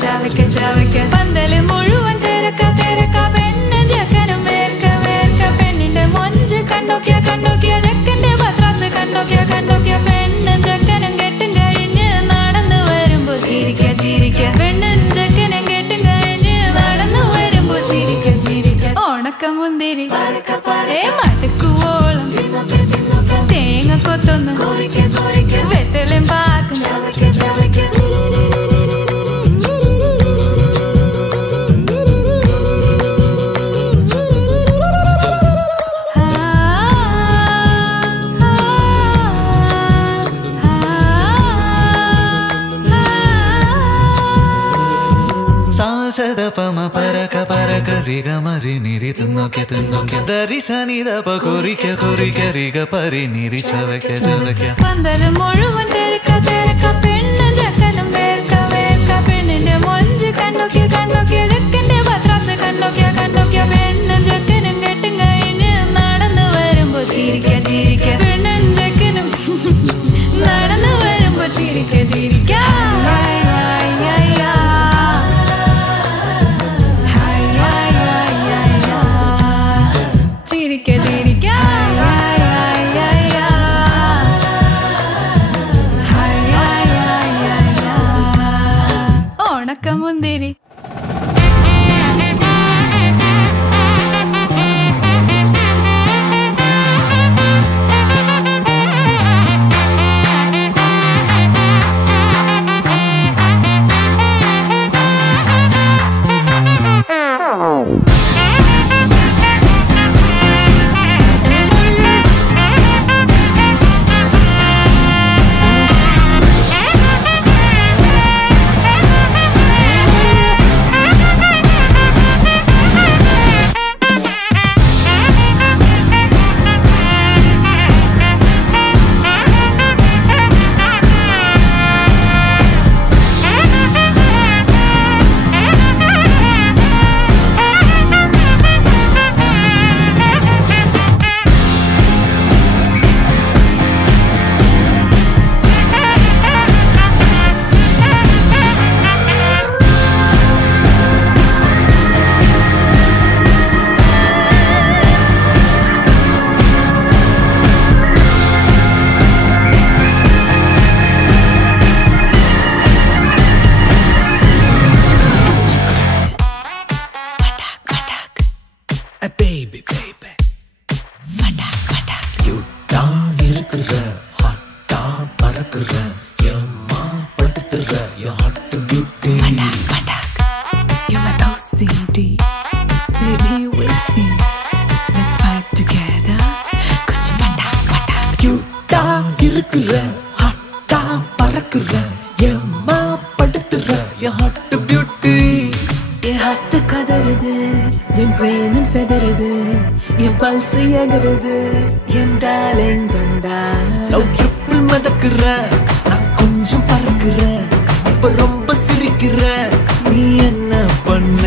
ചവയ്ക്ക ചവയ്ക്ക പന്തല് മുഴുവൻ തിരക്ക തിരക്ക പെണ്ണ് ചെക്കനും വേർക്ക വേർക്ക പെണ്ണിന്റെ മൊഞ്ച് കണ്ടോക്കിയ കണ്ടോക്കിയ ചെക്കന്റെ പത്രാസ് കണ്ടോക്കിയ കണ്ടോക്കിയ പെണ്ണും ചെക്കനും കെട്ടും കഴിഞ്ഞ് നടന്നു വരുമ്പോ ചിരിക്ക ചിരിക്ക പെണ്ണും ചെക്കനും കെട്ടും കഴിഞ്ഞ് നടന്നു വരുമ്പോ ചിരിക്ക ചിരിക്ക ഉണക്കമുന്തിരി മടുക്കുവോളം തേങ്ങ കൊത്തൊന്ന് വെത്തലും പാക്കും ചവയ്ക്ക ചവയ്ക്ക സദപമ പരക പരക റിഗ മരി നിരി തുന്നോക്കെ തുന്നോക്കെ ദരി സനി ദപ കൊറിക്ക കൊറിക്ക റിഗ പരി നിരി ചവയ്ക്ക ചവയ്ക്ക പന്തല് മുഴുവൻ തിരക്ക തിരക്ക പെണ്ണ് ചെക്കനും വേർക്ക വേർക്ക പെണ്ണിന്റെ മൊഞ്ച് കണ്ടോക്കിയ കണ്ടോക്കിയ ചെക്കന്റെ പത്രാസ് കണ്ടോക്കിയ കണ്ടോക്കിയ പെണ്ണും ചെക്കനും കെട്ടും കഴിഞ്ഞ് നടന്നു വരുമ്പോ ചിരിക്ക ചിരിക്ക പെണ്ണും ചെക്കനും നടന്നു വരുമ്പോ ചിരിക്ക ചിരിക്ക ചിരിക്ക ചിരിക്ക ഉണക്കമുന്തിരി baby baby பட்டாக் பட்டாக் கியூட்டா இருக்குற ஹாட்டா பறக்குற ஏம்மா படுத்துற your hot beauty பட்டாக் பட்டாக் you're my OCD baby with me let's fight together கொஞ்சம் பட்டாக் பட்டாக் கியூட்டா இருக்குற ஹாட்டா பறக்குற ஏம்மா படுத்துற your hot beauty என் ஹார்ட் கதறுது என் பிரெயினும் செதறுது என் பல்ஸ் எகறுது என் டார்லிங் வந்தா லவ் ட்ரிப்பிள் மதக்குற நான் கொஞ்சம் பறக்குற இப்ப ரொம்ப சிரிக்கிற நீ என்ன பண்ண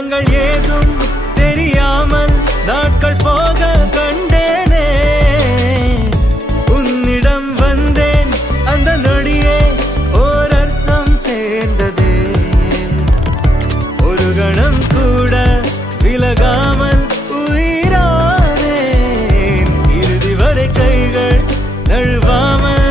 விவரங்கள் ஏதும் தெரியாமல் நாட்கள் போக கண்டேனே உன்னிடம் வந்தேன் அந்த நொடியே ஓர் அர்த்தம் சேர்ந்ததே ஒரு கணம் கூட விலகாமல் உயிரானேன் இறுதி வரை கைகள் நழுவாமல்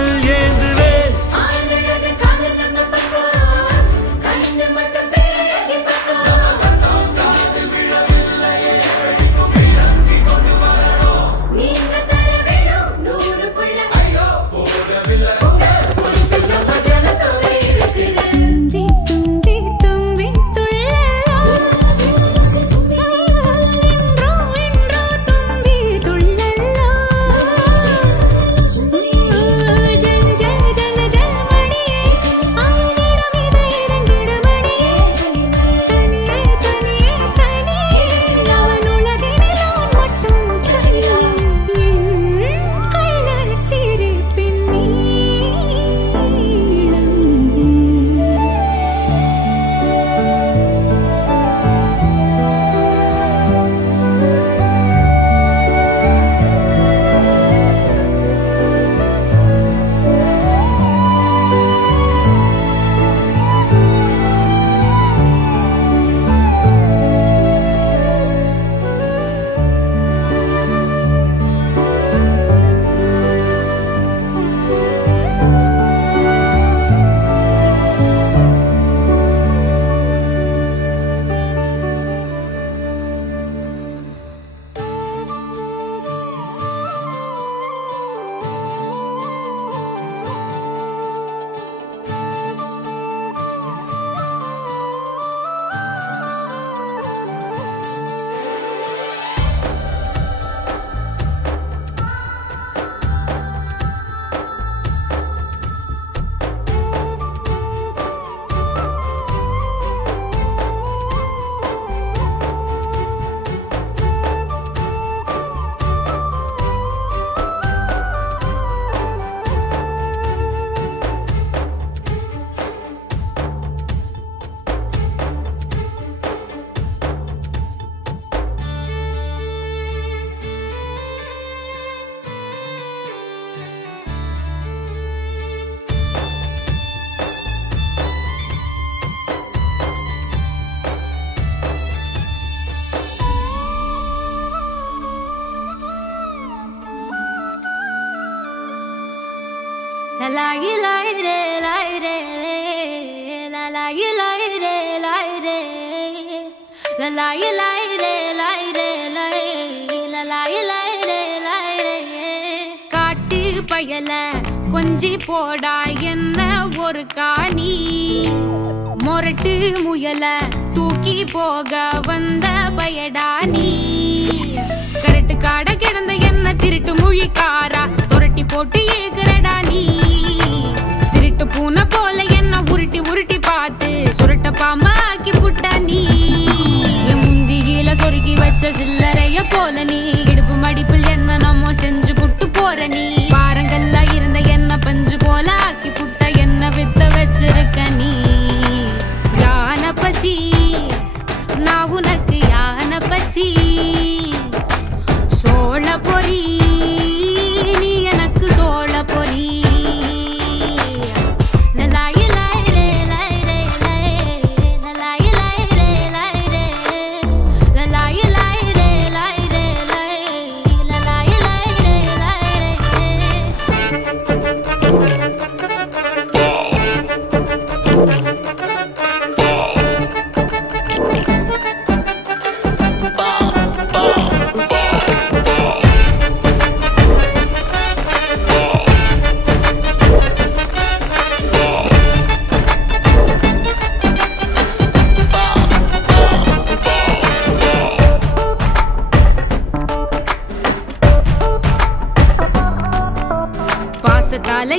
காட்டு பயல கொஞ்சி போடா என்ன ஒரு காணி மொரட்டு முயல தூக்கி போக வந்த பயடா நீ கரட்டு காட கிடந்த என்ன திருட்டு முழிக்காரா துரட்டி போட்டு இழுக்கிறடா நீ திருட்டு பூனை போல என்ன உருட்டி உருட்டி பார்த்து சுருட்ட பாம்பா ஆக்கி புட்டா நீ முந்தியில சொருகி வச்ச சில்லறைய போல நீ இடுப்பு மடிப்பில் என்ன நம்ம செஞ்சு புட்டு போற நீ பாரங்கள்ல இருந்த என்ன பஞ்சு போல ஆக்கி புட்ட என்ன வித்த வச்சிருக்க நீ யான பசி நான் உனக்கு யான பசி சோழ பொறி நீ எனக்கு சோழ பொறி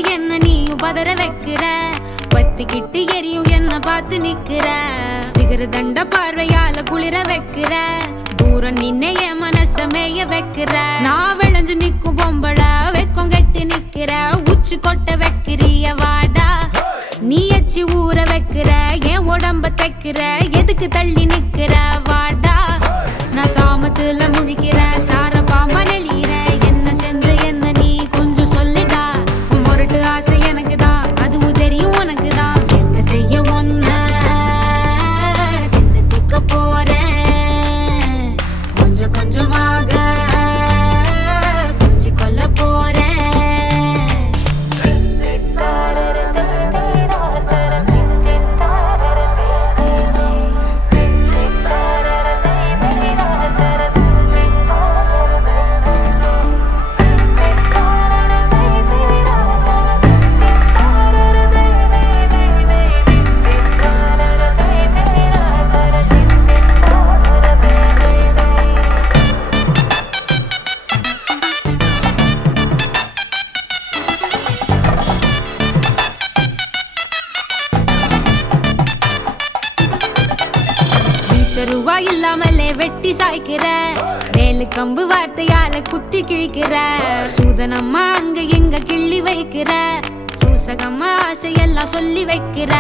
என்ன நீயும் பதற வைக்கிற பத்திக்கிட்டு எரியும் என்ன பார்த்து நிக்கிற சிகர தண்ட பார்வையால குளிர வைக்கிற தூரம் நின்ன என் மனச மேய வைக்கிற நான் விளைஞ்சு நிக்கும் பொம்பள வெக்கம் கட்டி நிக்கிற உச்சி கொட்ட வைக்கிறிய வாடா நீ எச்சி ஊற வைக்கிற என் உடம்ப தைக்கிற எதுக்கு தள்ளி நிக்கிற வாடா வெட்டி சாய்க்கிற வேலு கம்பு வார்த்தையால குத்தி கிழிக்கிற சூதனம்மா அங்க எங்க கிள்ளி வைக்கிற சூசகம்மா ஆசையெல்லாம் சொல்லி வைக்கிற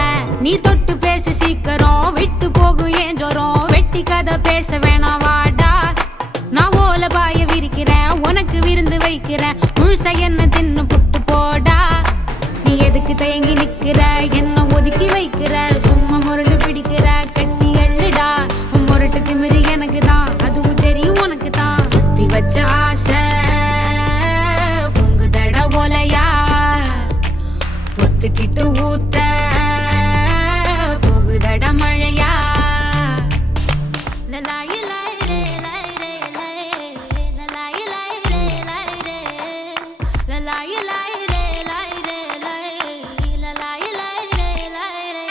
நீ தொட்டு பேச சீக்கிரம் விட்டு போகும் ஏன் ஜோரம் வெட்டி கதை பேச வேணாம் வாடா நான் ஓல பாய விரிக்கிறேன் உனக்கு விருந்து வைக்கிறேன் முழுசா என்ன தின்னு புட்டு போடா நீ எதுக்கு தயங்கி நிக்கிற என்ன ஒதுக்கி வைக்கிற சும்மா முரடு பிடிக்கிற கட்டி எள்ளுடா முரட்டு திமிரு எனக்கு தான் அதுவும் தெரியும் உனக்கு தான் குத்தி வச்ச ஆசை பொங்கு தட போலையா பொத்துக்கிட்டு ஊத்த போகுதட மழையா லலாயி லாயிரே லாயிரே லாயிரே லலாயி லாயிரே லாயிரே லலாயி லாயிரே லாயிரே லாயிரே லலாயி லாயிரே லாயிரே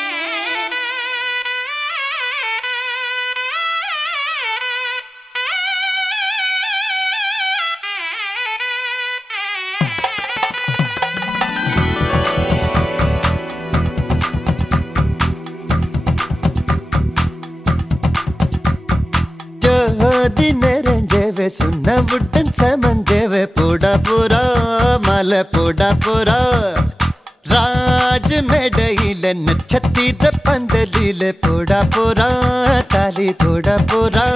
ஜோதி நிறைஞ்சவே சுண்ண விட்டன் சமஞ்சவே போடா போரா மலை போடா போரா ராஜ மேடையில நட்சத்திர பந்தலில போடா போரா தாலி போடா போரா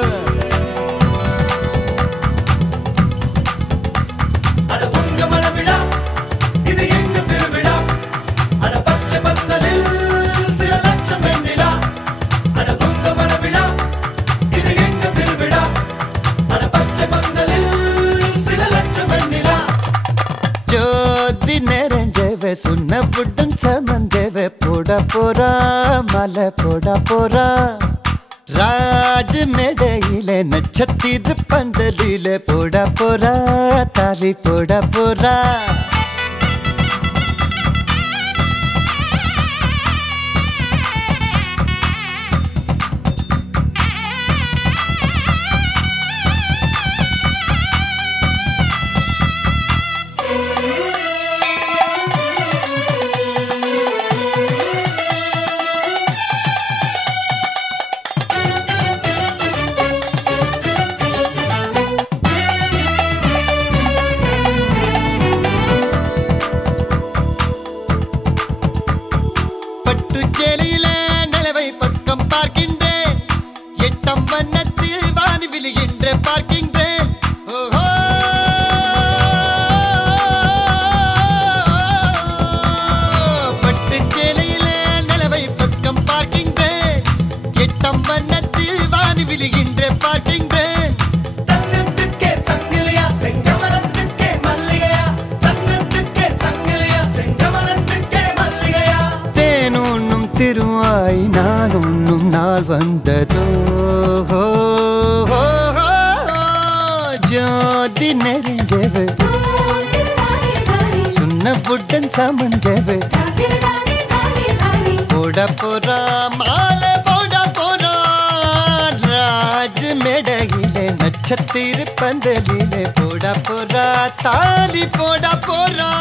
ஜோதி நிறைஞ்சவே சுண்ண விட்டன் சமஞ்சவே போடா போரா மலை போடா போரா ராஜ மேடையில நட்சத்திர பந்தலில போடா போரா தாலி போடா போரா திருவாய் நான் உண்ணும் நாள் வந்ததோ ஜோதி நெறிஞ்சவு சுண்ண புட்டன் சமஞ்சவு போட போறா மாலை போட போறா ராஜ மேடையிலே நட்சத்திர பந்தலிலே போட போறா தாலி போட போறா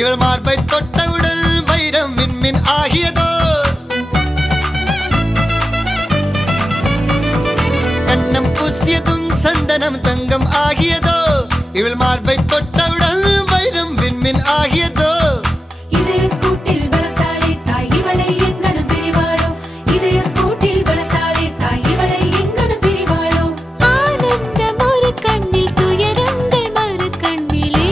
இவள் மார்பை தொட்டவுடன் வைரம் விண்மின் ஆகியதோ கண்ணம் பூசியதும் சந்தனம் தங்கம் ஆகியதோ இவள் மார்பை தொட்டவுடன் வைரம் விண்மின் ஆகியதோ இதய கூட்டில் வளர்த்தாளே தாய் இவளை எங்கன பிரிவாளோ இதய கூட்டில் வளர்த்தாளே தாய் இவளை எங்கன பிரிவாளோ ஆனந்தம் ஒரு கண்ணில் துயரங்கள் மறு கண்ணிலே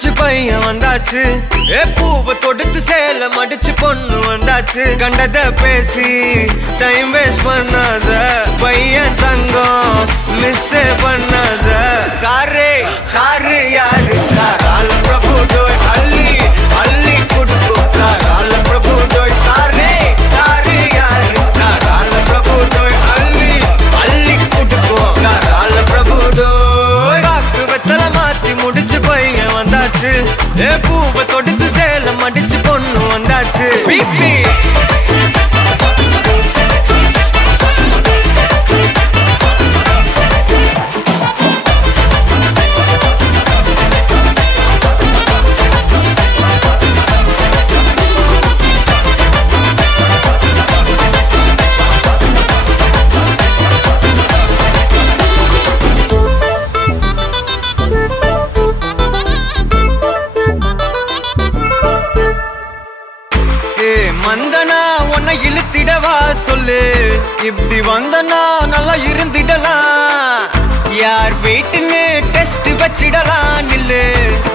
படிச்சு பையன் வந்தாச்சு பூவை தொடுத்து சேல மடிச்சு பொண்ணு வந்தாச்சு கண்டத பேசி டைம் வேஸ்ட் பண்ணாத பையன் தங்கம் மிஸ் பண்ணாத சாரே சாரு யாரு கால பிரபு டோய் அள்ளி அள்ளி குடுக்கும் கால பிரபு டோய் சாரே சாரு யாரு கால பிரபு டோய் அள்ளி அள்ளி குடுக்கும் கால பிரபு டோய் காக்கு வெத்தல மாத்தி முடிச்சு பையன் வந்தாச்சு பூவை தொடுத்து சேல மடிச்சு பொண்ணு வந்தாச்சு பிபி வந்தனா உன்னை இழுத்திடவா சொல்லு இப்படி வந்தனா நல்லா இருந்திடலாம் யார் வீட்டுன்னு டெஸ்ட் வச்சிடலாம் நில்லு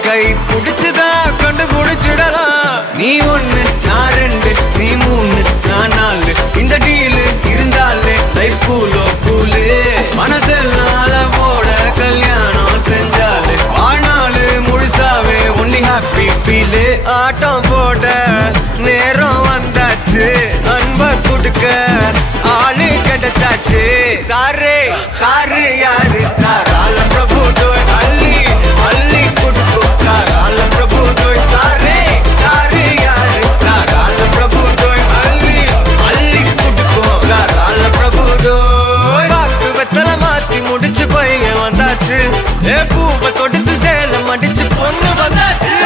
கை பிடிச்சுதா கண்டு பிடிச்சிடலாம் நீ ஒண்ணு நான் ரெண்டு நீ மூணு நான் நாலு இந்த டீலு இருந்தாலே லைஃப் கூலோ கூலு மனசெல்லாம் போட கல்யாணம் செஞ்சாலே ஆனாலு முழுசாவே ஒன்லி ஹாப்பி ஃபீலு ஆட்டம் போட நேரம் வந்தாச்சு அன்ப குடுக்க ஆளு கிடைச்சாச்சு சாரே சாரு யாரு கால பிரபு டோய் அள்ளி அள்ளி குடுக்கும் கால பிரபு டோய் சாரே சாரு யாரு கால பிரபு டோய் அள்ளி அள்ளி குடுக்கும் கால பிரபு டோய் காக்கு வெத்தல மாத்தி முடிச்சு பையன் வந்தாச்சு பூவை தொடுத்து சேல மடிச்சு பொண்ணு வந்தாச்சு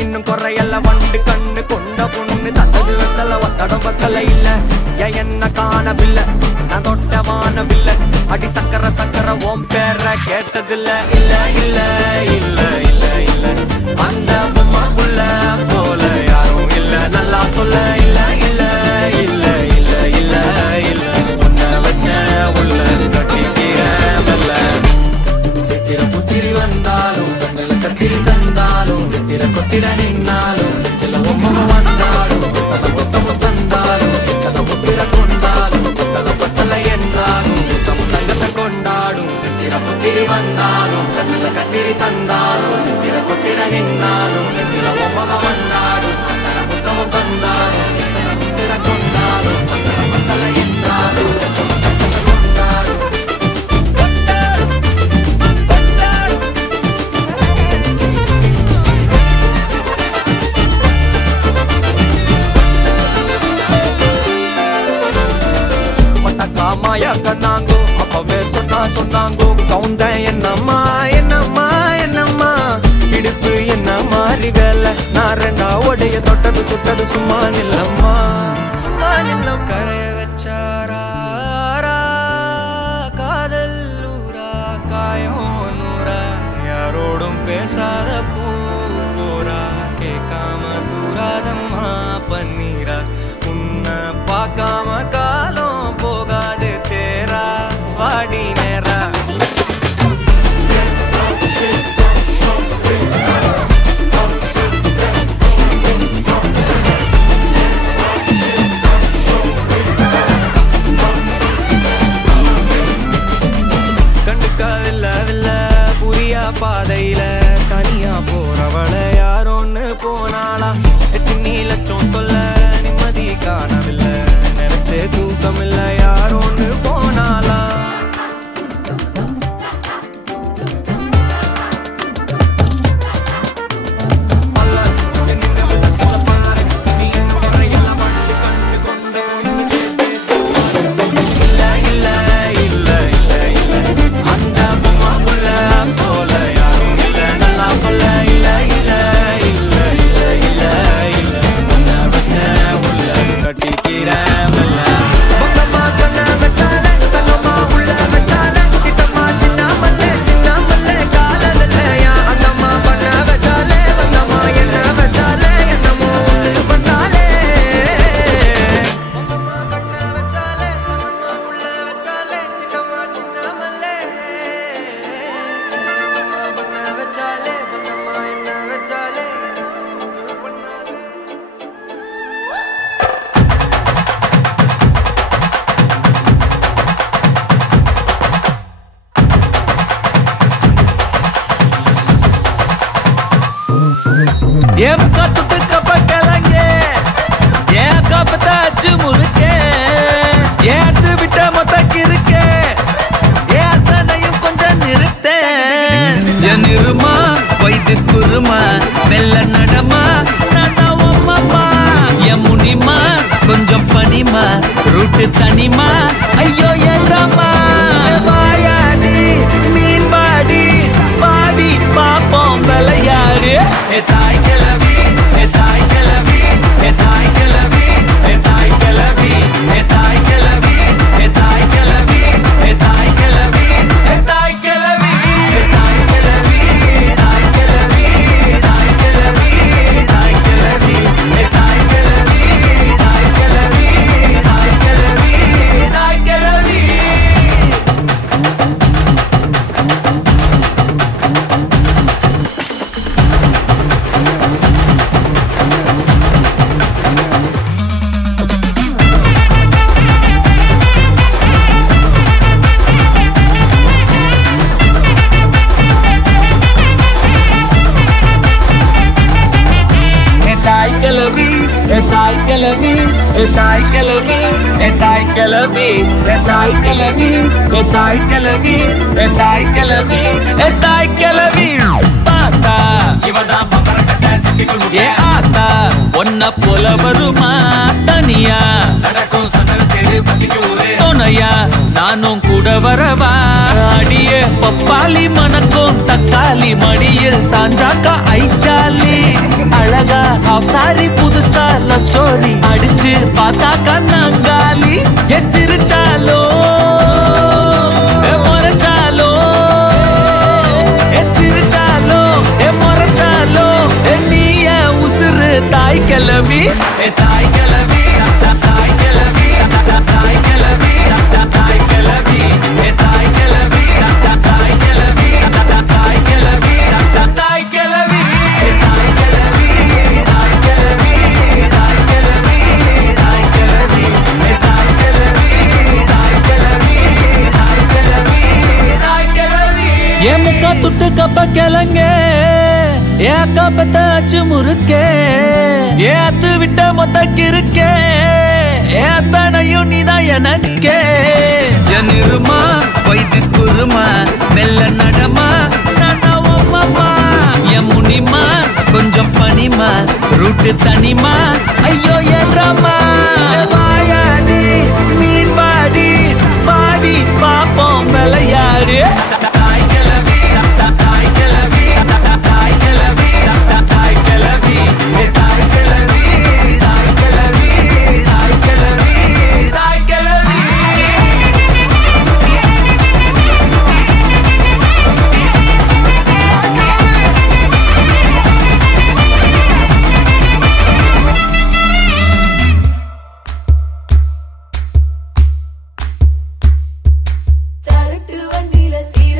இன்னும் குறையல்ல வண்டு கண்ணு கொண்ட பொண்ணு தந்தது வெத்தல ஒத்தடம் பத்தல இல்ல என்ன காணவில்லை நான் தொட்ட வானவில்லை அடி சக்கர சக்கர ஓம் பேர கேட்டதில்ல இல்ல இல்ல இல்ல இல்ல இல்ல அந்த பொம்மா புள்ள போல யாரும் இல்ல நல்லா சொல்ல இல்ல இல்ல இல்ல இல்ல இல்ல இல்ல உன்னை வச்ச உள்ள கட்டிக்கிற மெல்ல சிக்கிர நின்னாலும் நெஞ்சில ஒம்ம வந்தாலும் புத்தமும் தந்தாலும் எத்தனை புத்திர கொண்டாலும் புத்தக பத்தலை என்றாலும் தங்கத்தை கொண்டாடும் சித்திர புத்திரி வந்தாலும் கண்ணில கத்திரி தந்தாலும் சித்திர கொத்திர நின்னாலும் நெஞ்சில ஒம்ம வந்தாலும் புத்தமும் தந்தாலும் எத்தனை புத்திர கொண்டாலும் புத்தக பத்தலை என்றாலும் மாயா கண்ணாங்கோ அப்பவே சொன்னாங்கோ கவுந்தேன் என்னம்மா என்னம்மா என்னம்மா இடுப்பு என்ன மாறி வேலை நான் ரெண்டா உடைய தொட்டது சுட்டது சும்மா நில்லம்மா சும்மா நில்லம் கரைய வச்சாரா காதல் ஊரா காயம் நூறா யாரோடும் பேசாத பூ போரா கேட்காம தூராதம்மா பன்னீரா உன்னை பார்க்காம காலம் போகாது தேரா வாடி நேரா கண்டுக்காதில்ல புரியா பாதையில தனியா போறவள யாரோன்னு போனாளா எத்தனை லட்சம் தொல்ல நிம்மதி காணவில்லை நினைச்சே தூக்கம் இல்ல யாரோன்னு போனாளா கொஞ்சம் பனிமா ரூட்டு தனிமா ஐயோ ஏறாமா வாயாடி மீன் பாடி பாடி பாப்போம் விளையாடு தாய் கிளவி தாய் கிளவி தாய் கிளவி தாய் கிளவி தாய் கிளவி தாய் கிளவி தாய் கிளவி தாய் கிளவி தாய் கிளவி தாய் கிளவி தாய் கிளவி தாய் கிளவி தாய் கிளவி ஒன்ன போல வருமா தனியா நடக்கும் துணையா நானும் கூட வரவா அடியே பப்பாளி மணக்கும் தக்காளி மடியில் சாஞ்சாக்கா ஐச்சாலி அழகா ஹாஃப் சாரி புதுசா லவ் ஸ்டோரி அடிச்சு பார்த்தாக்கா நாங்காலி எஸ் சிரிச்சாலோ முறைச்சாலோ சிரிச்சாலோ முறைச்சாலோ நீய உசுறு தாய் கிளவி தாய் கிளவி தாய் கிளவி தாய் கிளவி தாய் கிளவி தாய் கிளவி தாய் கிளவி தாய் கிளவி தாய் கிளவி தாய் கிளவி சேப்ப கிழங்க ஏன் காப்பத்தாச்சு முறுக்கே ஏத்து விட்ட மொத்தக்கு இருக்கே ஏத்தனையும் நீதான் எனக்கே என் இருமா வைத்திஸ் குருமா மெல்ல நடமா நாமா என் முனிமா கொஞ்சம் பனிமா ரூட்டு தனிமா ஐயோ என்றமா வாயாடி மீன் பாடி பாடி பாப்போம் விளையாடு சரட்டு வண்டியில சீர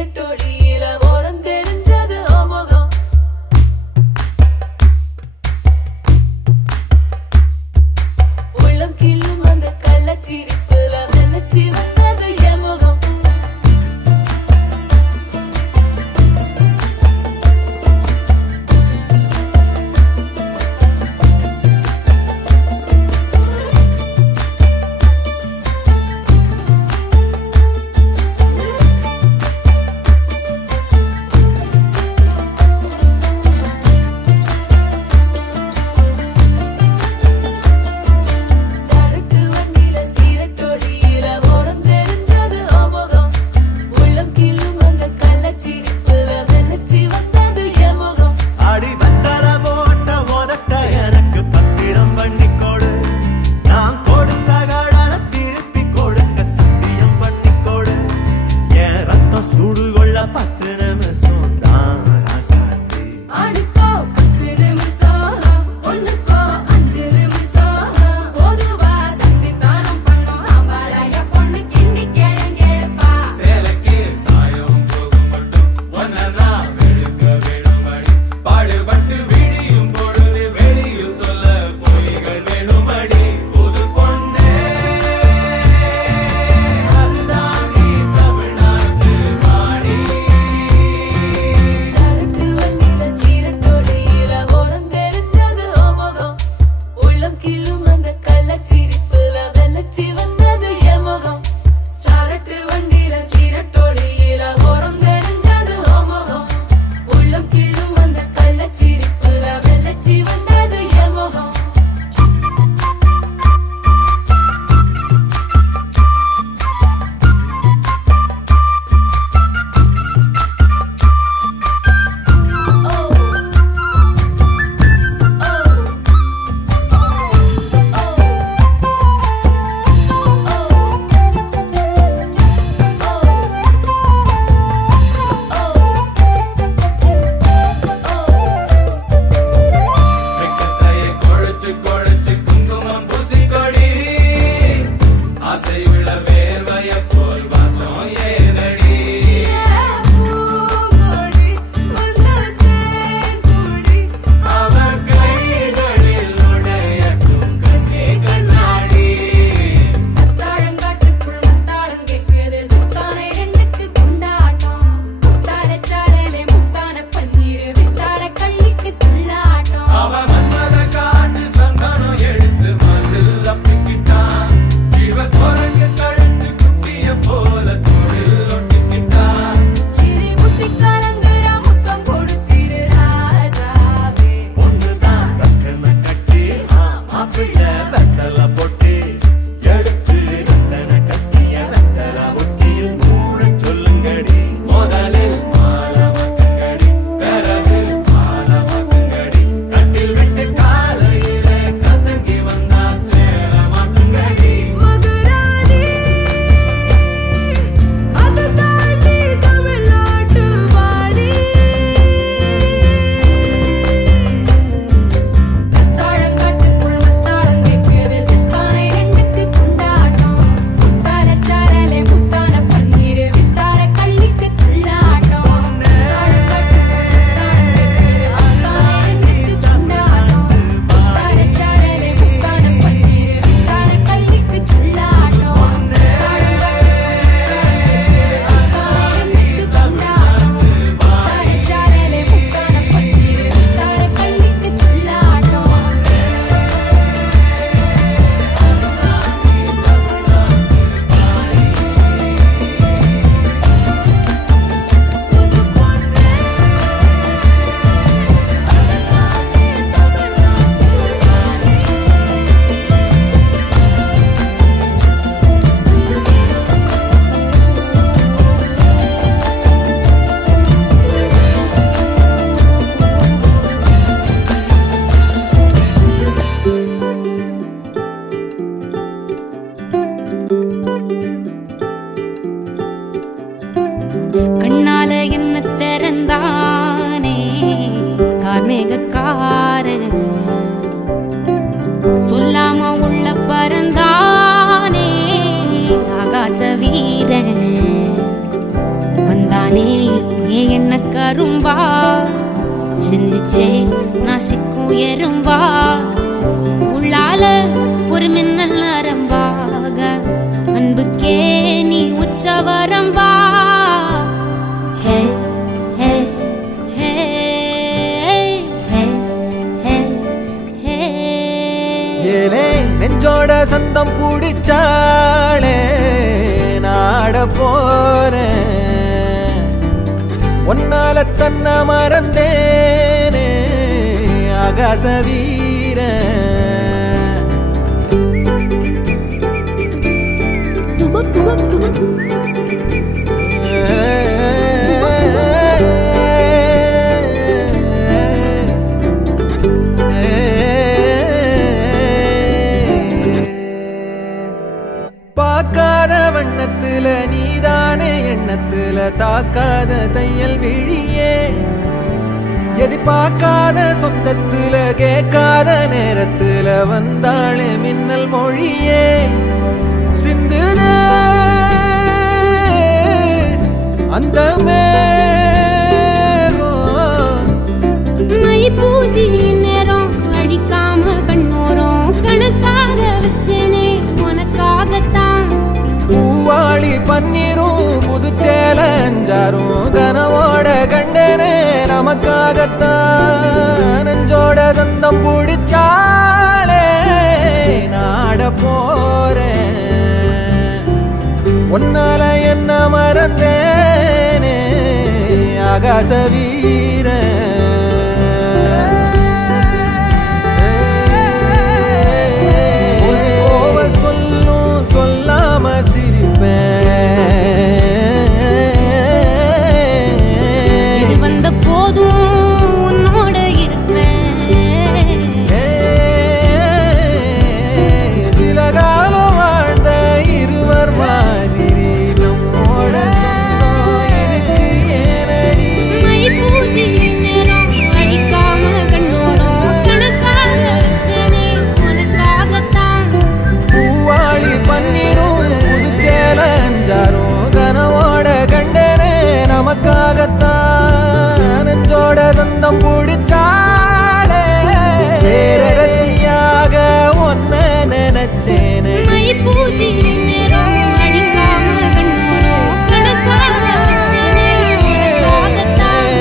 நானே ஏன் என்ன கரும்பா சிந்திச்சே நான் சிக்கும் எறும்பா உள்ளால ஒரு மின்னல் நரம்பாக அன்புக்கே நீ உச்சவரம்பா ஹே ஹே ஹே ஹே ஹே ஹே ஏலே நெஞ்சோட சந்தம் பிடிச்சாளே நாட போறேன் ஒன்னால தன்னை மறந்தேனே ஆகாச வீரன் பார்க்காத வண்ணத்துல நீதானே எண்ணத்துல தாக்காத தையல் விழியே எதிர்பார்க்காத சொந்தத்துல கேட்காத நேரத்துல வந்தாளே மின்னல் மொழியே சிந்துத அந்த மை பூசி நேரம் அழிக்காம கண்ணோரம் கணக்காக வச்சேனே உனக்காகத்தான் பூவாளி பன்னீரும் புது சேலஞ்சாரும் கனவோட கண்டனே நமக்காகத்தான் நெஞ்சோட தந்தம் பிடிச்சாளே நாட போறேன் ஒன்னால என்ன மறந்தேனே ஆகாச வீரன் சொல்லும் சொல்லாம சிரிப்பேன் இது வந்த போதும் உன்னோட இருப்பேன் சில காலம் வாழ்ந்த இருவர் மாதிரி நம்மோட சொந்தம் இருக்கு ஏனடி மை பூசி நேரம் அழிக்காம கண்ணோரம் கணக்காக வச்சேனே உனக்காகத்தான் பூவாளி பன்னீரும் புது சேலஞ்சாரும் கனவோட கண்டனே நமக்காகத்தான் நெஞ்சோட தந்தம் பிடிச்சாலே பேரரசியாக ஒன்ன நினைச்சேனே மை பூசி நேரம் அழிக்காம கண்ணோரம் கணக்காக வச்சேனே உனக்காகத்தான்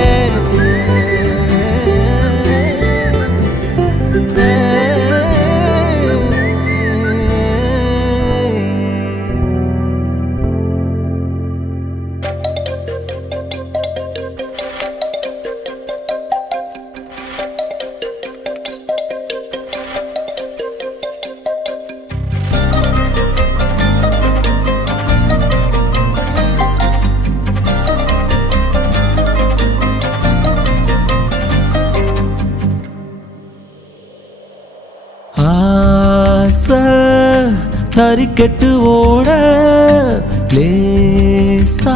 ஆசை தறிக்கெட்டு ஓட லேசா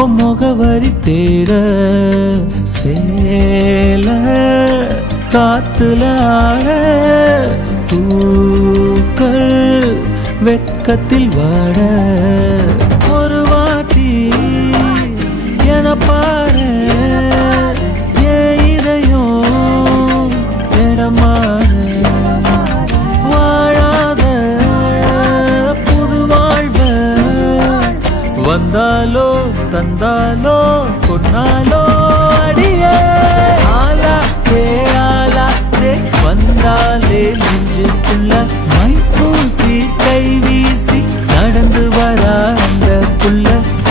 உன் முகவரி தேட சேல காத்துல ஆட பூக்கள் வெக்கத்தில் வாட ஒரு வாட்டி என பாரு ஏன் இதயம் இடமாறு வாழாத புது வாழ்வ வந்தாலோ தந்தாலோ கொன்னாலோ அடியே ஆலாத்தே ஆலாத்தே வந்தாலே நெஞ்சுக்குள்ள மை பூசி கை வீசி நடந்து வரா அந்த புள்ள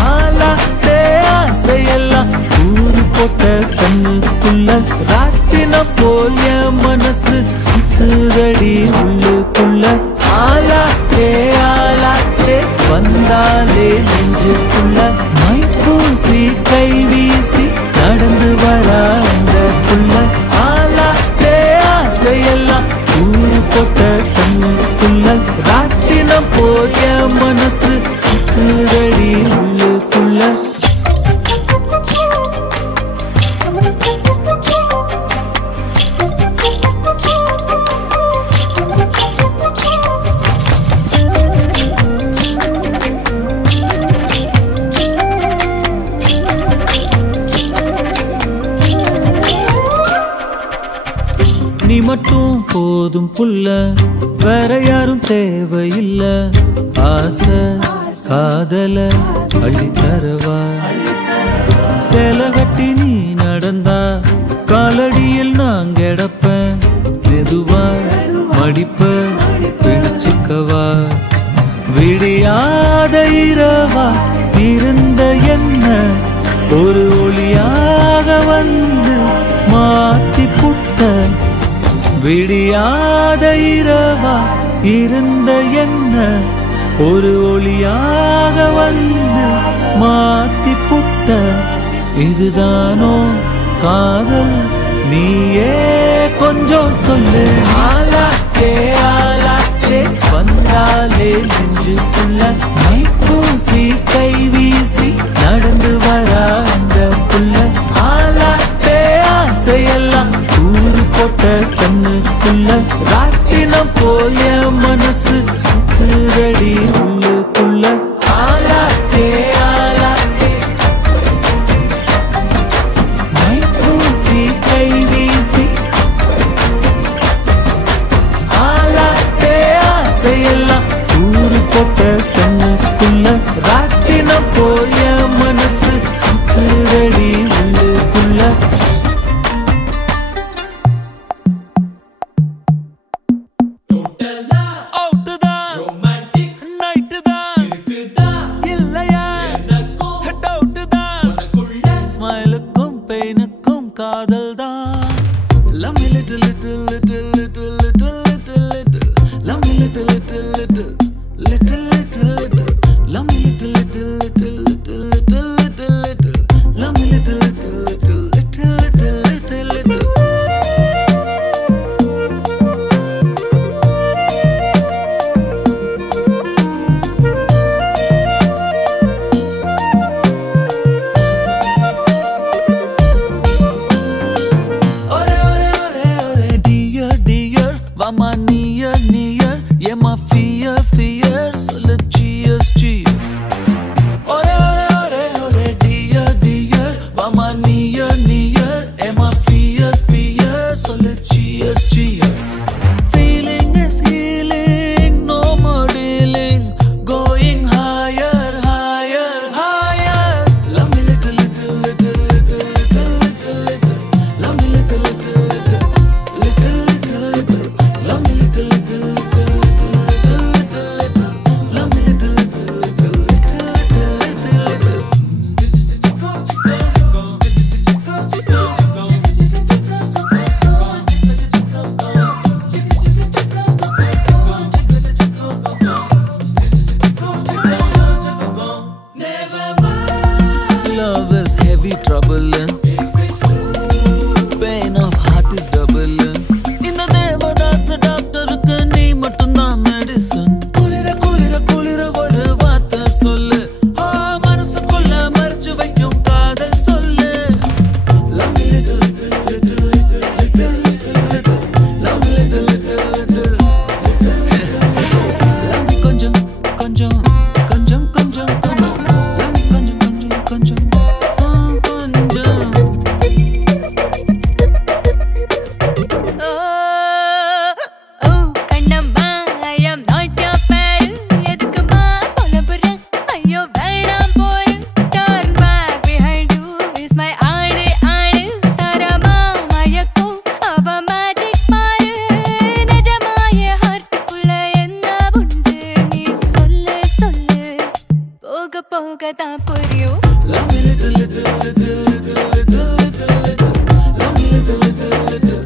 ஆலாத்தே ஆசையெல்லாம் ஊரு போட்ட கண்ணுக்குள்ள ராட்டின போல் என் மனசு சுத்துதடி உள்ளுக்குள்ள ஆலாத்தே ஆலாத்தே வந்தாலே நெஞ்சுக்குள்ள மை பூசி கை வீசி நடந்து வரா அந்த புள்ள ஆலாத்தே ஆசையெல்லாம் ஊரு போட்ட கண்ணுக்குள்ள ராட்டின போல் என் மனசு சுத்துதடி உள்ளுக்குள்ள மட்டும் போதும் புள்ள, வேற யாரும் தேவையில்ல. ஆசை காதல அள்ளி தரவா, சேலை கட்டி நீ நடந்தா காலடியில் நான் கிடப்பேன். மெதுவா மடிப்ப பிடிச்சுக்கவா, விடியாத இரவா இருந்த என்ன ஒரு ஒளியாக வந்து மாத்தி புட்ட. விடியாத இரவா இருந்த என்ன ஒரு ஒளியாக வந்து மாத்தி புட்ட. இதுதானோ காதல், நீயே கொஞ்சம் சொல்லு. ஆலாத்தே ஆலாத்தே வந்தாலே நெஞ்சுக்குள்ள நீ பூசி கை வீசி நடந்து வரா அந்த புள்ள. ஆலாத்தே ஆசையெல்லாம் ஊரு போட்ட கண்ணுக்குள்ள ராட்டினம் போய மனசு சுத்துதடி உள்ளுக்குள்ள. ஆலாத்தே ஆலாத்தே நீ பூசி கை வீசி, ஆலாத்தே ஆசையெல்லாம் ஊரு போட்ட கண்ணுக்குள்ள ராட்டினம் போய மனசு சுத்துதடி உள்ளுக்குள்ள. ஸ்மைலுக்கும் பெயினுக்கும் காதல் தான். Love me little little little little little little little. Love me little little little little little little. Love me little little little little little little little. Love me little little little little little little little. Mama near near, yeah my fear fear, so let cheers cheers. Ore ore ore ore dear dear, mama near near, yeah my fear fear, so let cheers cheers. Feeling is healing, no more dealing, going higher higher higher. Love me little little little little little little little. Love me little little little little little little. Love me little little little little little little. Love me little little little little little little. Love is heavy trouble, pain of heart is double. In the தேவதாச டாக்டருக்கு நீ மட்டும்தான் medicine. குளிர குளிர குளிர ஒரு வார்த்தை சொல்லு, மனசுக்குள்ள மறைச்சு வைக்கும் காதல் சொல்லு. Love me little little little little little little little. Love me little little little little little. Love me கொஞ்சம் கொஞ்சம் கொஞ்சம் கொஞ்சம் கொஞ்சம். Love me கொஞ்சம் கொஞ்சம் கொஞ்சம் கொஞ்சம். போகதான் புரியும். Love me little little little little little little little. Love me little little little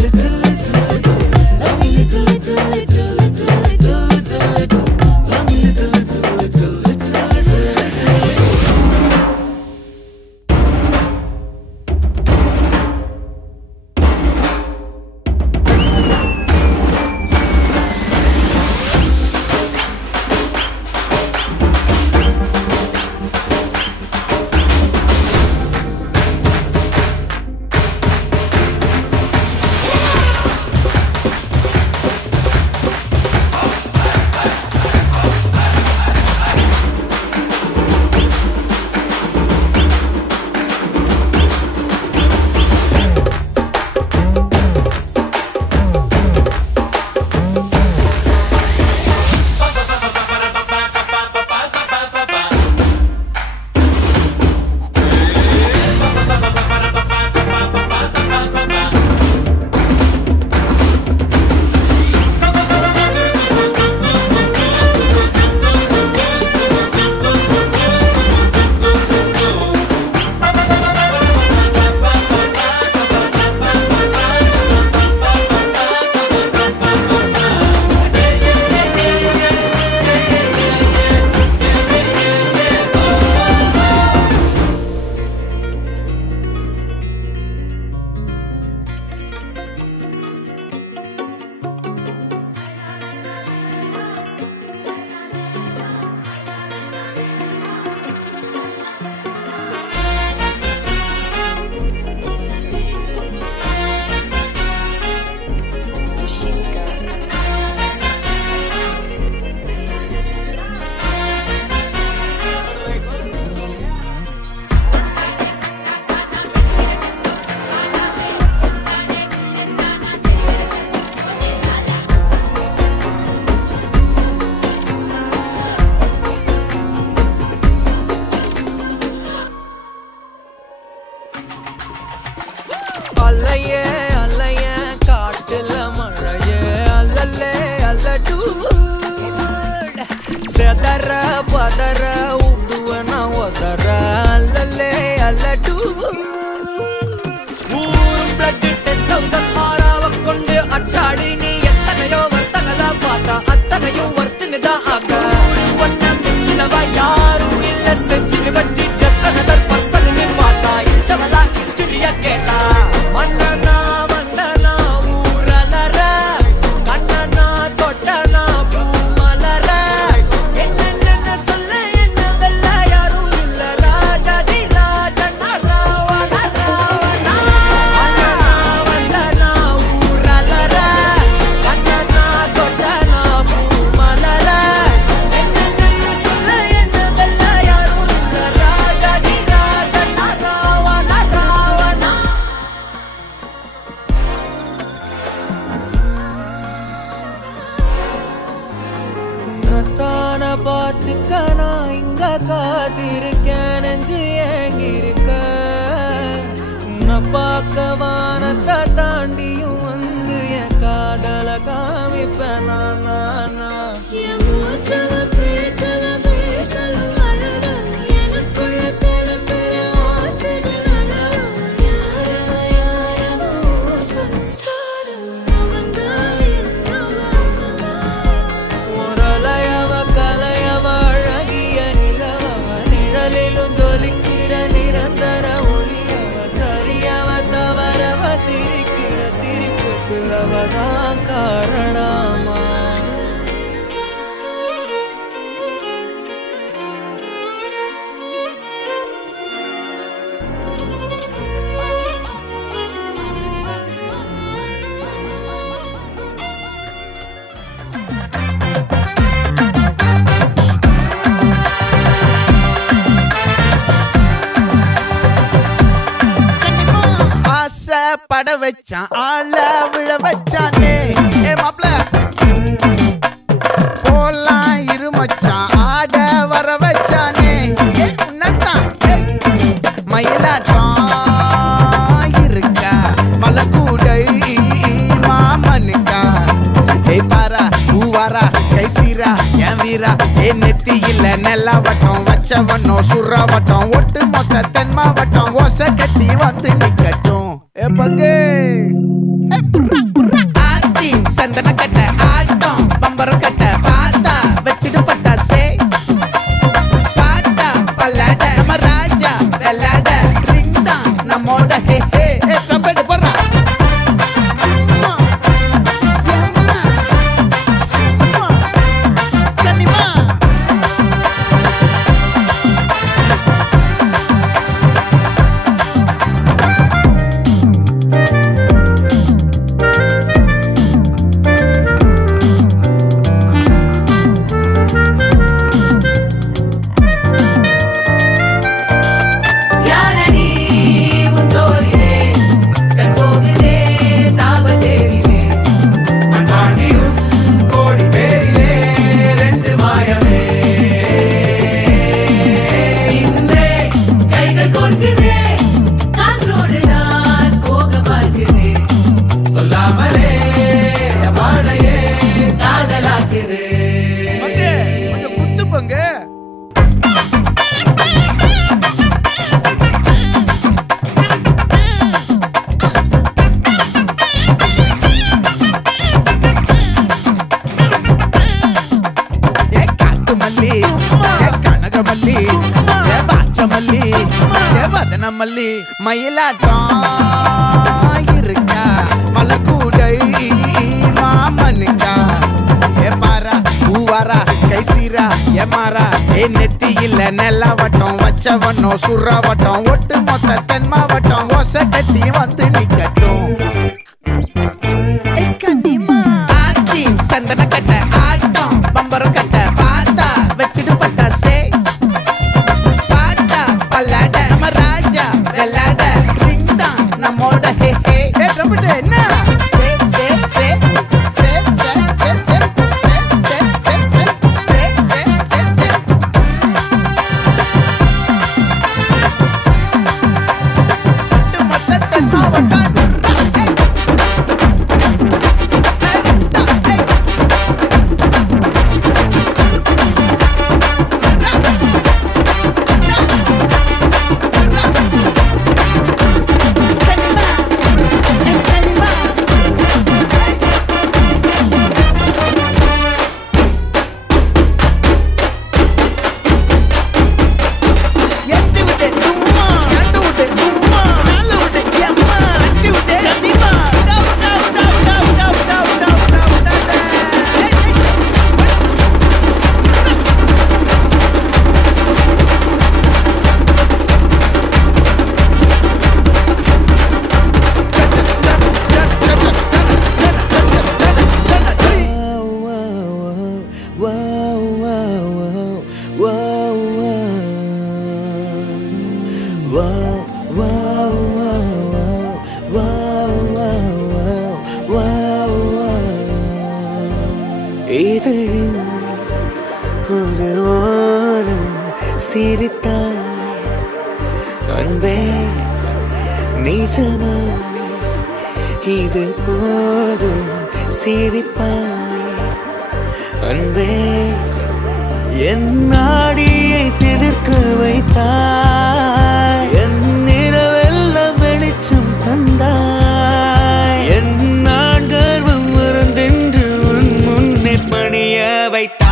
little little little. Love me little little little little little little little. Love me little little little little little little. பார்த்துக்க நான் இங்க காத்திருக்கேன் நெஞ்சு ஏங்கிருக்க உன்னை பார்க்க வானத்தை தாண்டியும் வந்து என் காதல காமிப்பேன் நான் அவதான் காரணமா பட வச்சான் ஆள விழ வச்சானே ஏ மாப்ள போலாம் இருமச்சான் ஆட வர வச்சானே ஏ உன்னத்தான் மயிலாட்டம் இருக்கா மலக்கூடை மாமனுக்கா ஏ பாரா பூவாரா கைசீரா என் வீரா ஏ நெத்தி இல்ல நெல்லா வட்டம் வச்சவனோ சுறா வட்டம் ஒட்டு மொத்த தென் மாவட்டம் ஓசை கட்டி வந்து நிக்கட்டும் பங்கே ஆத்தி சந்தன கட்ட ஆட்டம் பம்பரம் கட்ட பாத்தா வச்சிடு பட்டாசே பாட்டா பல்லாட நம்ம ராஜா வெள்ளாட ரிங் தான் நம்மோட ஹே ஹே கம்பெடு போடுறா மல்லி மயிலாட்டம் இருக்கா மலக்கூடை மாமனுக்கா ஏ பாரா பூவாரா கைசீரா ஏ மாறா ஏ நெத்தி இல்ல நெல்லா வட்டம் வச்சவனோ சுறா வட்டம் ஒட்டு மொத்த தென் மாவட்டம் ஓசை கட்டி வந்து நிக்கட்டும் ஆச்சி சந்தன கட்ட ஆட்டம் பம்பரம் கட்ட பாத்தா வச்சிடு பட்டாசே பாட்டா பல்லாட நம்ம ராஜா வெள்ளாட ரிங் தான் நம்மோட ஹே ஹே ட்ரம்பட் என்ன சே சே சே சே சே சே சே சே சே சே சே சே சட்டு மொத்த தென் மாவட்டம் ஒரு சிரித்தாய் அன்பே நிஜமா இது போதும் சிரிப்பாய் அன்பே என் நாடியை சிலிர்க்க வைத்தாய் என் நிறவெல்லாம் வெளிச்சம் தந்தாய் என் நான் கர்வம் மறந்தென்று உன் முன்னே பணிய வைத்தாய்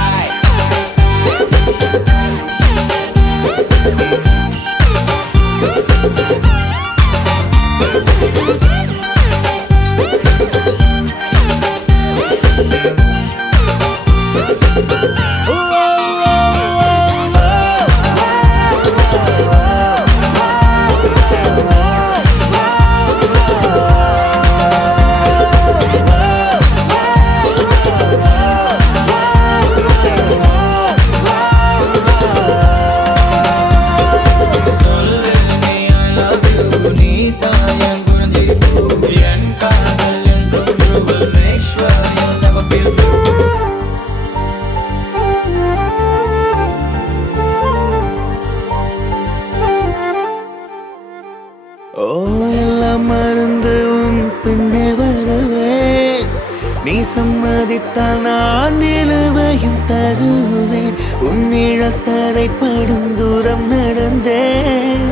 சம்மதித்தால் நான் நிலவையும் தருவேன் உன்னிழல் தரைப்படும் தூரம் நடந்தேன்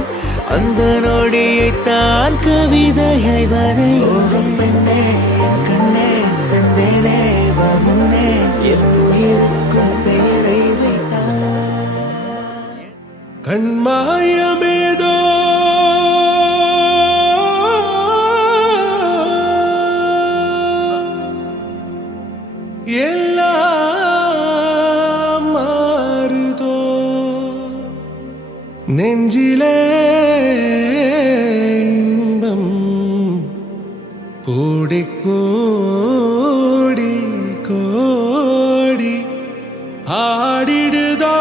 அந்த நொடியை தான் கவிதையை வரைந்தேன் பெண்ணே கண்ணே செந்தேனே முன்னே என் உயிருக்கும் பெயரை வைத்தான் கண்மாயமேதோ எல்லாம் மாறுதோ நெஞ்சிலே இன்பம் கூடி கூடி கோடி ஆடிடுதோ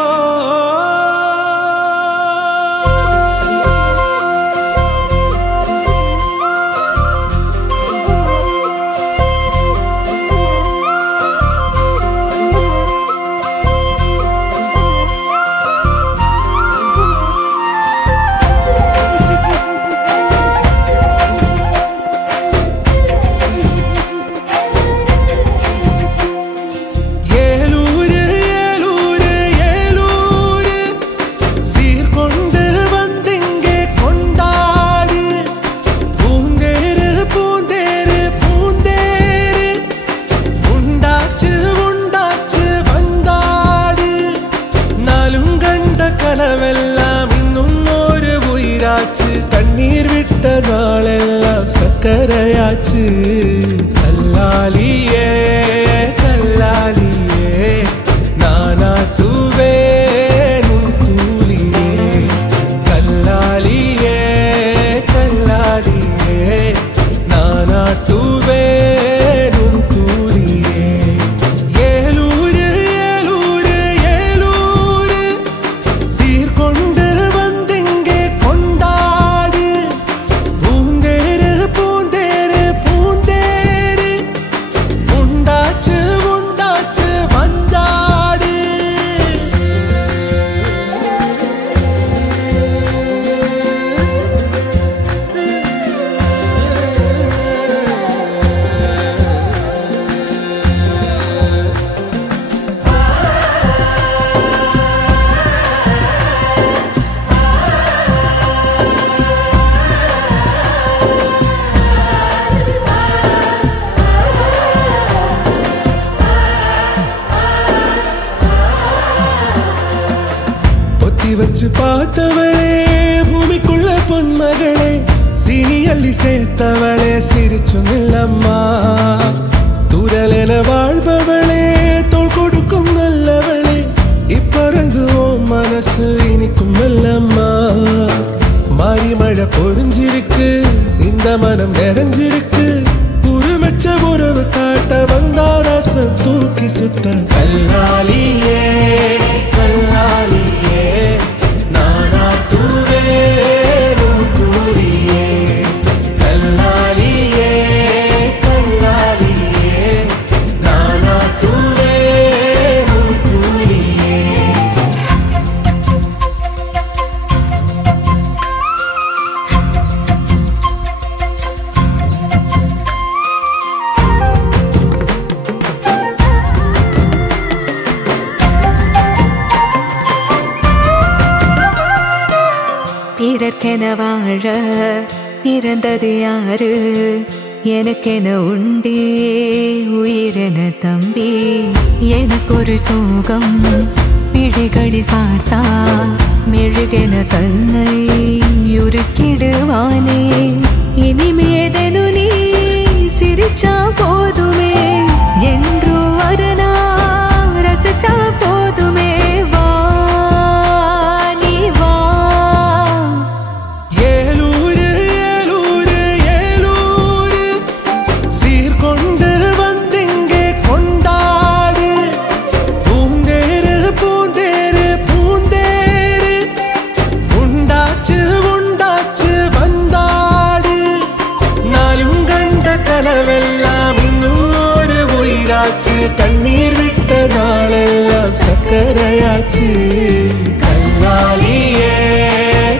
தண்ணீர் விட்ட நாளெல்லாம் சக்கரையாச்சு கல்லாலியே கல்லாலியே நானாட்டுவேன் உன் தூளியே கல்லாலியே கல்லாலியே நானாட்டுவேன் உன் தூளியே ஏலூரு ஏலூரு ஏலூரு சீர்கொண்டு வச்சு பார்த்தவளே பூமிக்குள்ள பொன்மகளே சீனி அள்ளி சேர்த்தவளே சிரிச்சும் இல்லம்மா துரலென வாழ்பவளே தோள் கொடுக்கும் நல்லவளே இப்பறங்குவோம் மனசு இனிக்கும் இல்லம்மா மாறி மழை பொறிஞ்சிருக்கு இந்த மனம் நிறைஞ்சிருக்கு உருமச்ச உறவு காட்ட வந்தாராச தூக்கி சுத்த கல்லாலியே கல்லாலியே நானாட்டுவேன் உன் தூளியே கல்லாலியே கல்லாலியே நானாட்டுவேன் உன் தூளியே எனக்கென வாழ பிறந்தது யாரு எனக்கென உண்டே உயிரென தம்பி எனக்கொரு சோகம் பிழைகளில் பார்த்தா மெழுகென தன்னை உருக்கிடுவானே இனிமேதனு நீ சிரிச்சா போதுமே என்றோ அதனா ரசிச்சா போதுமே வா நீ வா ஏலூரு ஏலூரு ஏலூரு சீர்கொண்டு வந்திங்கே கொண்டாடு பூந்தேரு பூந்தேரு பூந்தேரு உண்டாச்சு உண்டாச்சு வந்தாடு நாளும் கண்ட கனவெல்லாம் இன்னும் ஒரு உயிராச்சு கண்ணீர் விட்ட நாளெல்லாம் சக்கரையாச்சு கல்லாலியே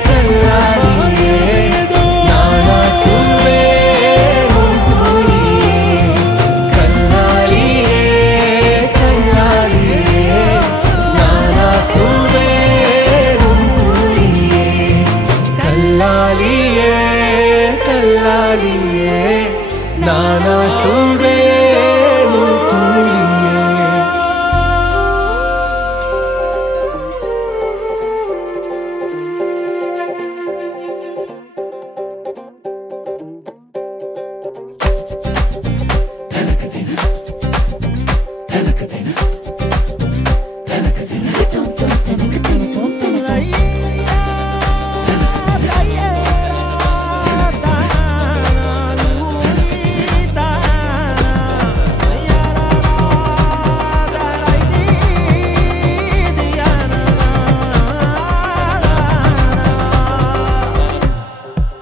கல்லாலியே நானாக்குவே உன் தோழியே கல்லாலியே கல்லாலியே நானாக்குவே உன் தோழியே கல்லாலியே கல்லாலியே நானாக்குவே உன் தோழியே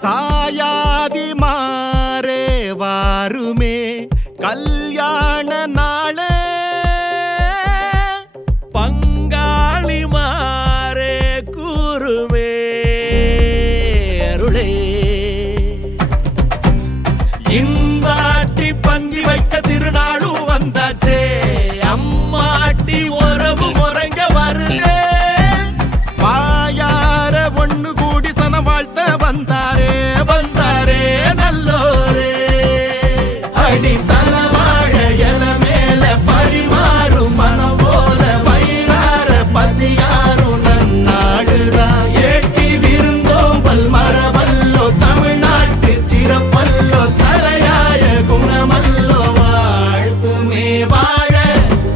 தாயாதி மாறே வாருமே கல்யாண நாளே பங்காளி மாறே கூறுமே அருளே இந்தாட்டி பங்கி வைக்க திருநாளும் வந்தாச்சே அம்மாட்டி உறவு முறைங்க வருதே வாயார ஒண்ணு கூடி சன வாழ்த்த வந்தாரே வந்தாரே நல்லோரே அடி தலவாழ எல மேல பரிமாறும் மனம் போல வயிறார பசியாரும் நன்னாடுதான் ஏட்டி விருந்தோம்பல் மரபல்லோ தமிழ்நாட்டு சிறப்பல்லோ தலையாய குணமல்லோ வாழ்த்துமே வாழ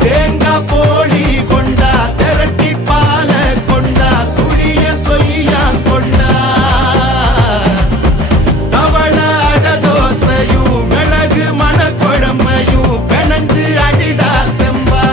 தேங்காய் போடி கொண்டா திரட்டி பால கொண்டா சுழிய சொய்யா கொண்டா தவள அட தோசையும் மிளகு மணக்குழம்பையும் பிணைஞ்சு அடிடா தெம்பா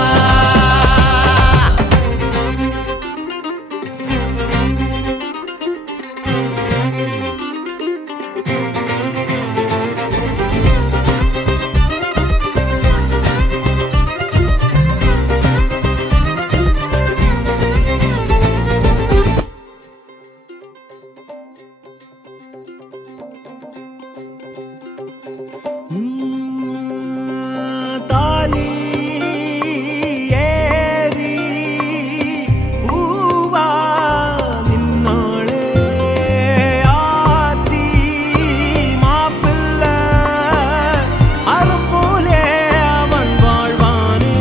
தாலி ஏறி பூவா நின்னோளே ஆத்தி மாப்பிள்ள அரும்போலே அவன் வாழ்வானே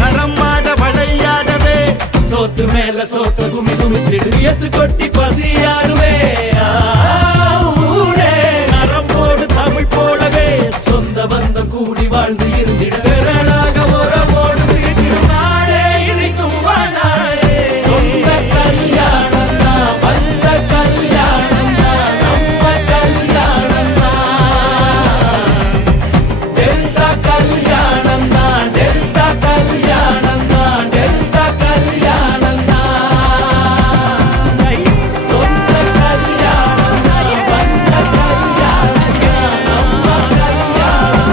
கரம்மாட வளையாடவே சோத்து மேல சோத்த குமி குமிச்சிடு எத்து கொட்டி பசியாருவே ஊரே நரம்போடு தமிழ் போலவே சொந்த பந்தம் கூடி வாழ்ந்து இருந்திட விரலாக உறவோடு சிரிச்சிடும் நாளே இருக்கும் வாழாரே சொந்த கல்யாணம் தான் வந்த கல்யாணம் தான் நம்ம கல்யாணம் தான் டெல்டா கல்யாணம் தான் டெல்டா கல்யாணம் தான் டெல்டா கல்யாணம் தான் சொந்த கல்யாணம் தான் வந்த கல்யாணம் தான் நம்ம கல்யாணம்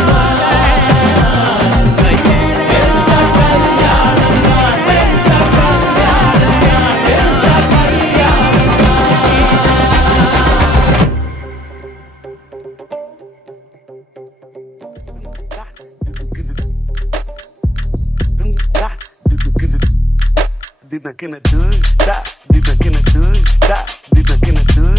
Deep back in the do that, deep back in the do that, deep back in the do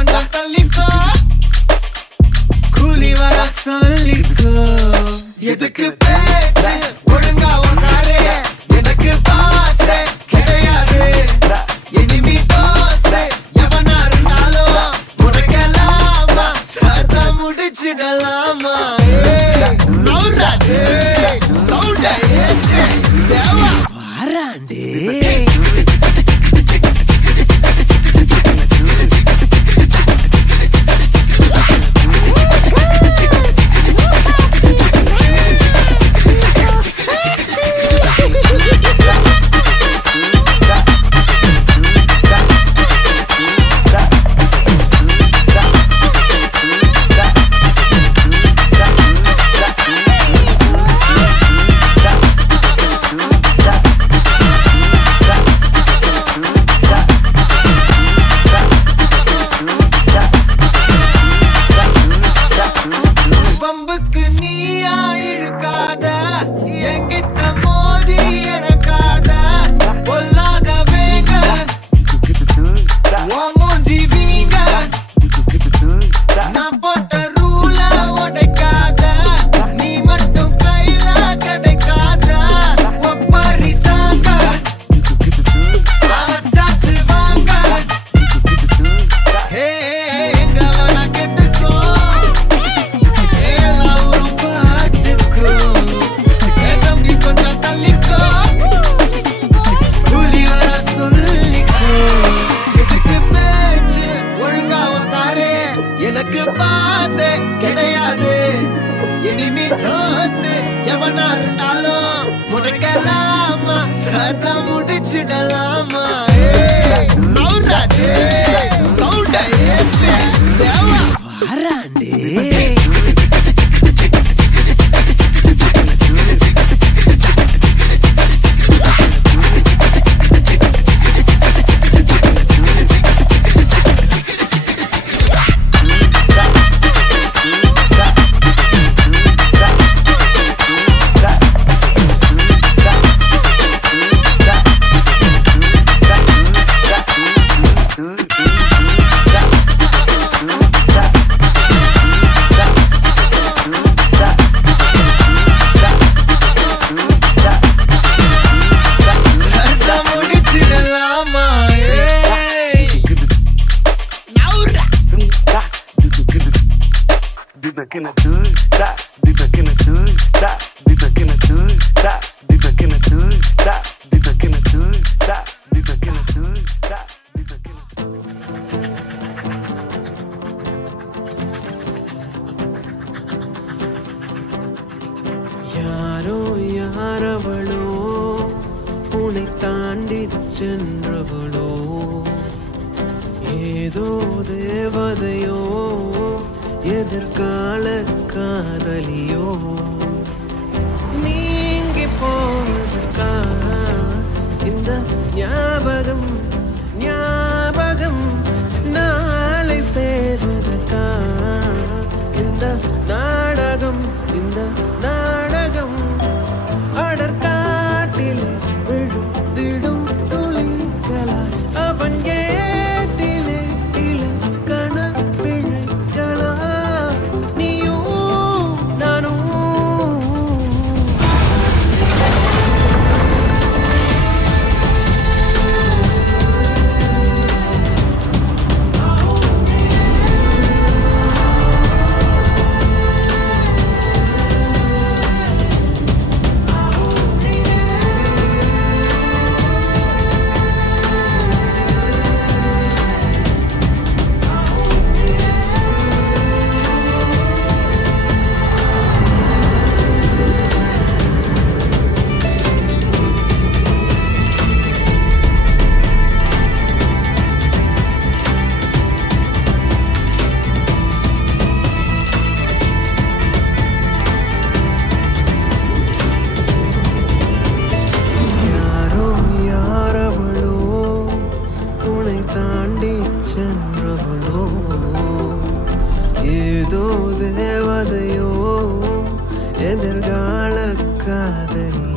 கொஞ்சம் தள்ளிக்கோ கூலி வர சொல்லிக்கோ எதுக்கு பேச்சு ஒழுங்கா உட்காரு எனக்கு பாசே கிடையாது எனிமி தோஸ்தே எவனா இருந்தாலும் முறைக்கலாமா சத்தா முடிச்சிடலாமா நௌராடே சவுண்டே தேவா வாராண்டே பம்புக்கு நீயா இழுக்காத என்கிட்ட மோதி எனக்காத பொல்லாத வேங்க மூஞ்சி வீங்க நான் போட்ட ரூல உடைக்காத நீ மட்டும் கையில கிடைக்காத ஒப்பாரி சாங்க சாச்சு வாங்க ஹே எங்க வேணா கெட்டுக்கோ எனக்கு பாசே கிடையாது இனிமே தோஸ்து எவனா இருந்தாலும் முறைக்கலாமா சத்தா முடிச்சிடலாமா நௌராடே சவுண்டே தேவா வாராண்டே யாரோ யாரவளோ உன்னை தாண்டி சென்றவளோ ஏதோ தேவதையோ எதிர்கால காதலியோ நீங்கி போவதற்கா இந்த ஞாபகம் ஞாபகம் நாளை சேர்வதற்கா இந்த நாடகம் இந்த நாடகம் அடற்காட்டிலே விழுந்திடும் துளிகளாய் அவன் ஏட்டிலே இலக்கண பிழைகளா நீயும் நானும் ஏதோ தேவதையோ எதிர்கால காதலி